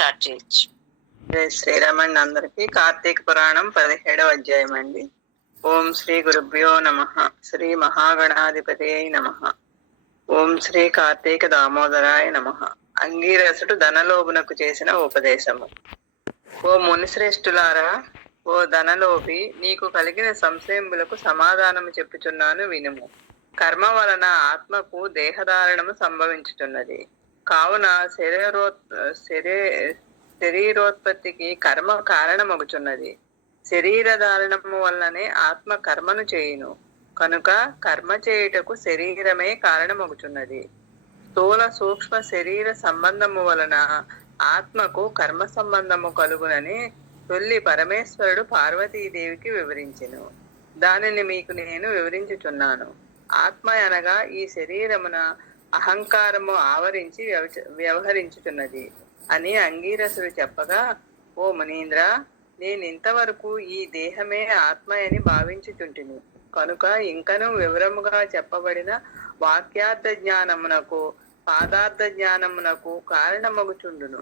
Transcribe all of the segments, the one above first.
Start చేయొచ్చు. జై శ్రీరామండి అందరికి కార్తీక పురాణం పదిహేడవ అధ్యాయం అండి. ఓం శ్రీ గురుభ్యో నమ. శ్రీ మహాగణాధిపతి నమ. ఓం శ్రీ కార్తీక దామోదరాయ నమ. అంగీరసుడు ధనలోభునకు చేసిన ఉపదేశము. ఓ మునిశ్రేష్ఠులారా ఓ ధనలోభి నీకు కలిగిన సంశయములకు సమాధానము చెప్పుచున్నాను వినుము. కర్మ వలన ఆత్మకు దేహధారణము సంభవించుతున్నది కావున శరీరో శరీ శరీరోత్పత్తికి కర్మ కారణమగుచున్నది. శరీర ధారణము వల్లనే ఆత్మ కర్మను చేయును. కనుక కర్మ చేయుటకు శరీరమే కారణమగుచున్నది. స్థూల సూక్ష్మ శరీర సంబంధము వలన ఆత్మకు కర్మ సంబంధము కలుగునని తొల్లి పరమేశ్వరుడు పార్వతీదేవికి వివరించెను. దానిని మీకు నేను వివరించుచున్నాను. ఆత్మ అనగా ఈ శరీరమున అహంకారము ఆవరించి వ్యవచ- వ్యవహరించుతున్నది అని అంగీరసుడు చెప్పగా ఓ మునీంద్ర నేను ఇంతవరకు ఈ దేహమే ఆత్మ అని భావించుచుంటిని. కనుక ఇంకను వివరముగా చెప్పబడిన వాక్యార్థ జ్ఞానమునకు పాదార్థ జ్ఞానమునకు కారణమగుచుండును.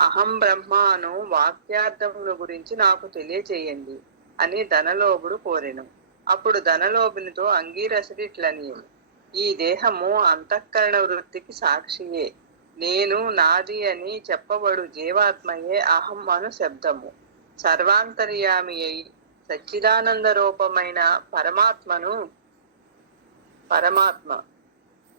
అహం బ్రహ్మాను వాక్యార్థముల గురించి నాకు తెలియచేయండి అని ధనలోభుడు కోరెను. అప్పుడు ధనలోభునితో అంగీరసుడు ఇట్లని ఈ దేహము అంతఃకరణ వృత్తికి సాక్షియే. నేను నాది అని చెప్పబడు జీవాత్మయే అహం అను శబ్దము. సర్వాంతర్యామి అయి సచ్చిదానంద రూపమైన పరమాత్మను పరమాత్మ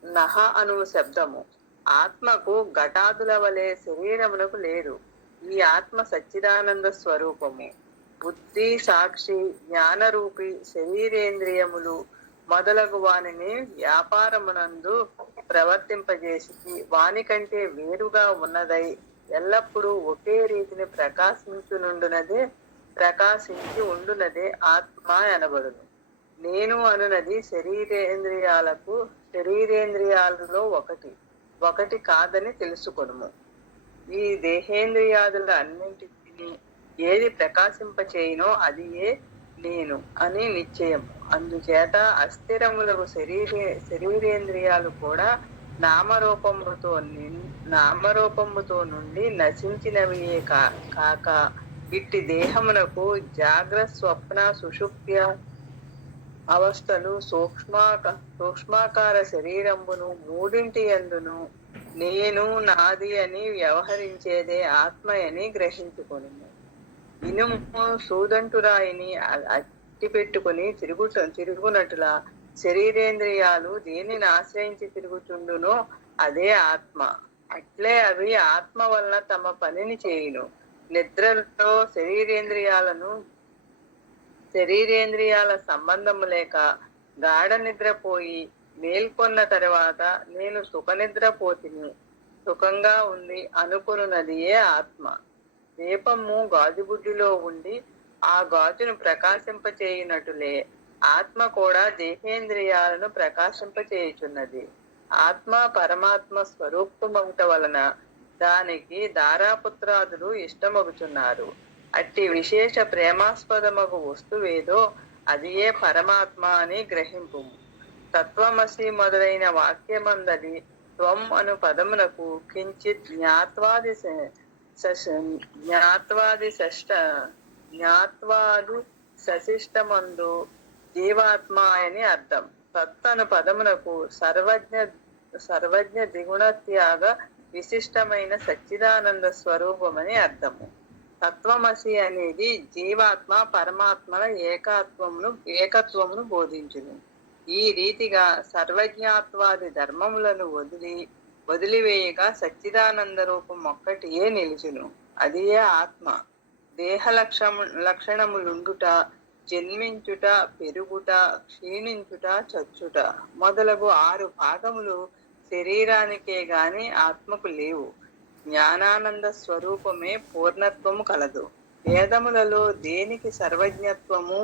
నహ అను శబ్దము. ఆత్మకు ఘటాదుల వలె శరీరమునకు లేదు. ఈ ఆత్మ సచ్చిదానంద స్వరూపము. బుద్ధి సాక్షి జ్ఞానరూపి శరీరేంద్రియములు మొదలగు వానిని వ్యాపారమునందు ప్రవర్తింపజేసి వాని కంటే వేరుగా ఉన్నదై ఎల్లప్పుడూ ఒకే రీతిని ప్రకాశించునుండునదే ప్రకాశించి ఉండునదే ఆత్మ అనబడును. నేను అనునది శరీరేంద్రియాలకు శరీరేంద్రియాలలో ఒకటి ఒకటి కాదని తెలుసుకొనుము. ఈ దేహేంద్రియాదుల అన్నింటినీ ఏది ప్రకాశింపచేయునో అది ఏ నేను అని నిశ్చయం. అందుచేత అస్థిరములకు శరీరే శరీరేంద్రియాలు కూడా నామరూపముతో నామరూపముతో నుండి నశించినవియే కా- కాక ఇట్టి దేహమునకు జాగ్ర స్వప్న సుషుప్య అవస్థలు సూక్ష్మాక సూక్ష్మాకార శరీరమును మూడింటి ఎందును నేను నాది అని వ్యవహరించేదే ఆత్మ అని ఇనుము సూదంటురాయిని అట్టి పెట్టుకుని తిరుగుట తిరుగునట్లా శరీరేంద్రియాలు దేనిని ఆశ్రయించి తిరుగుతుండునో అదే ఆత్మ. అట్లే అవి ఆత్మ వలన తమ పనిని చేయును. నిద్రలో శరీరేంద్రియాలను శరీరేంద్రియాల సంబంధము లేక గాఢ నిద్రపోయి మేల్కొన్న తర్వాత నేను సుఖనిద్ర పోతిని సుఖంగా ఉంది అనుకున్నదియే ఆత్మ. దీపము గాజుబుడ్డిలో ఉండి ఆ గాజును ప్రకాశింపచేయునటులే. ఆత్మ కూడా దేహేంద్రియాలను ప్రకాశింపచేయుచున్నది. ఆత్మ పరమాత్మ స్వరూపమవుట వలన దానికి దారాపుత్రాదులు ఇష్టమగుచున్నారు. అట్టి విశేష ప్రేమాస్పదమగు వస్తువేదో అది ఏ పరమాత్మ అని గ్రహింపు. తత్వమసి మొదలైన వాక్యమందలి త్వం అను పదమునకు కించిత్ జ్ఞాత్వాది జ్ఞాత్వాది షష్ట జ్ఞాత్వాదు సశిష్టమందు జీవాత్మ అని అర్థం. తత్తను పదమునకు సర్వజ్ఞ సర్వజ్ఞ దిగుణత్యాగ విశిష్టమైన సచ్చిదానంద స్వరూపమని అర్థము. తత్వమసి అనేది జీవాత్మ పరమాత్మల ఏకాత్వమును ఏకత్వమును బోధించును. ఈ రీతిగా సర్వజ్ఞాత్వాది ధర్మములను వదిలి వదిలివేయగా సచ్చిదానంద రూపం ఒక్కటియే నిలుచును. అదియే ఆత్మ. దేహ లక్షము లక్షణములుండుట జన్మించుట పెరుగుట క్షీణించుట చచ్చుట. మొదలగు ఆరు భాగములు శరీరానికే గాని ఆత్మకు లేవు. జ్ఞానానంద స్వరూపమే పూర్ణత్వము కలదు. వేదములలో దేనికి సర్వజ్ఞత్వము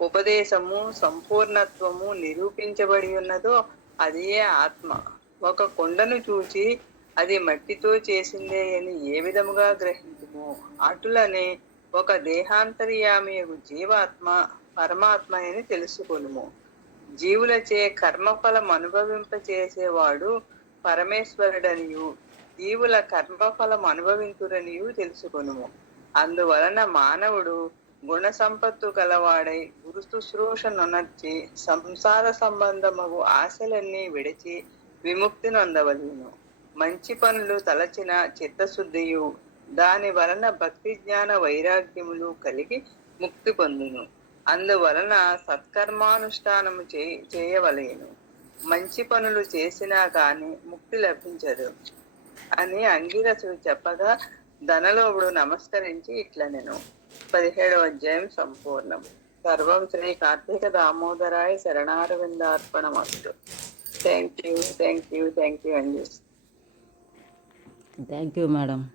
ఉపదేశము సంపూర్ణత్వము నిరూపించబడి ఉన్నదో అదియే ఆత్మ. ఒక కొండను చూచి అది మట్టితో చేసిందే అని ఏ విధముగా గ్రహించుము? అటులనే ఒక దేహాంతర్యామి జీవాత్మ పరమాత్మ అని తెలుసుకొనుము. జీవులచే కర్మఫలం అనుభవింపచేసేవాడు పరమేశ్వరుడనియు జీవుల కర్మఫలం అనుభవింతురనియు తెలుసుకొనుము. అందువలన మానవుడు గుణ సంపత్తు గలవాడై గురు సంసార సంబంధము ఆశలన్నీ విడిచి విముక్తి నొందవలను. మంచి పనులు తలచిన చిత్తశుద్ధియు దాని వలన భక్తి జ్ఞాన వైరాగ్యములు కలిగి ముక్తి పొందును. అందువలన సత్కర్మానుష్ఠానము చే చేయవలేను. మంచి పనులు చేసినా కానీ ముక్తి లభించదు అని అంగిరసుడు చెప్పగా ధనలోవుడు నమస్కరించి ఇట్లా నేను పదిహేడవ అధ్యాయం సంపూర్ణం. సర్వం Shri Karthika దామోదరాయ శరణారవిందార్పణమస్తు. Thank you, thank you, thank you, Anjus. Thank you, madam.